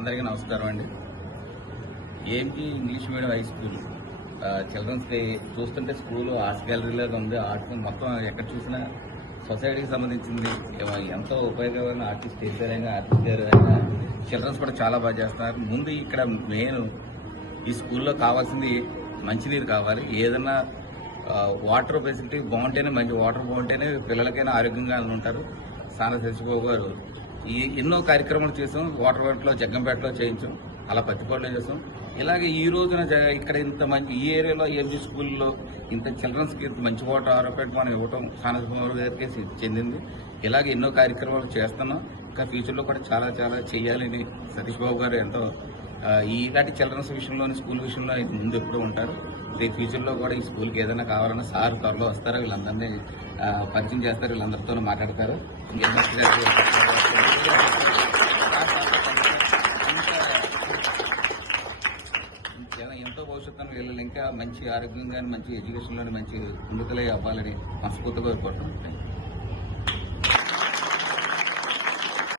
అందరికీ నమస్కారం అండి. ఏంటి English medium high school children's day చూస్తుంటే స్కూల్ ఆర్ట్స్ గ్యాలరీలాగా ఉంది. ఆర్ట్స్ మొత్తం ఎక్కడ చూసినా సొసైటీకి సంబంధించింది ఎంతో ఉపయోగమైన ఆర్టిస్ట్ చేశారైనా ఆర్టిస్ట్ గారు అయినా చిల్డ్రన్స్ కూడా చాలా బాగా చేస్తున్నారు. ముందు ఇక్కడ మెయిన్ ఈ స్కూల్లో కావాల్సింది మంచినీరు కావాలి. ఏదన్నా వాటర్ ఫెసిలిటీ బాగుంటేనే, మంచి వాటర్ బాగుంటేనే పిల్లలకైనా ఆరోగ్యంగా ఉంటారు. సాన శశిబాబు గారు ఎన్నో కార్యక్రమాలు చేసాం. వాటర్ వాటిలో జగ్గంపేటలో చేయించాం, అలా పత్తిపాడులో చేసాం. ఇలాగే ఈ రోజున ఇక్కడ ఇంత మంచి ఈ ఏరియాలో ఎంజీ స్కూల్లో ఇంత చిల్డ్రన్స్కి ఇంత మంచి వాటర్ ఆరోపేట మనం ఇవ్వటం సాన శశిబాబు గారికి చెందింది. ఇలాగే ఎన్నో కార్యక్రమాలు చేస్తున్నాం. ఇంకా ఫ్యూచర్లో కూడా చాలా చాలా చేయాలని సతీష్ బాబు గారు ఎంతో ఇలాంటి చిల్డ్రన్స్ విషయంలోని స్కూల్ విషయంలో ముందు ఎప్పుడూ ఉంటారు. రేపు ఫ్యూచర్లో కూడా ఈ స్కూల్కి ఏదైనా కావాలన్నా సార్ త్వరలో వస్తారు. వీళ్ళందరినీ పరిచయం చేస్తారు, వీళ్ళందరితో మాట్లాడతారు. ఎంతో భవిష్యత్తులో వీళ్ళు ఇంకా మంచి ఆరోగ్యంగా మంచి ఎడ్యుకేషన్లోని మంచి ముందుకలే అవ్వాలని మనస్ఫూర్తిగా కోరుకుంటున్నాం.